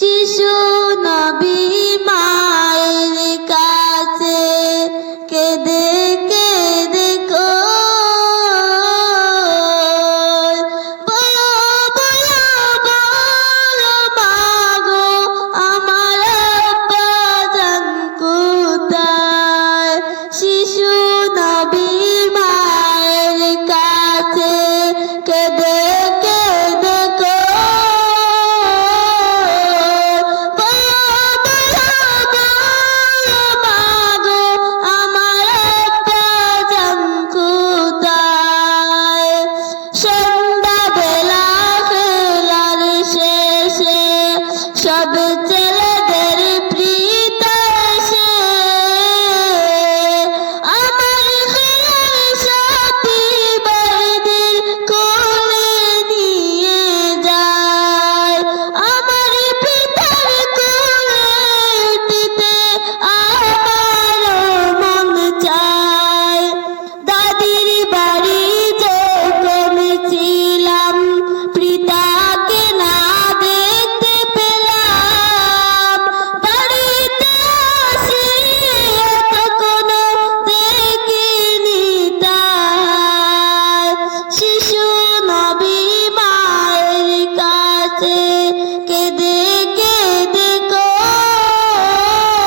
শিশু बाद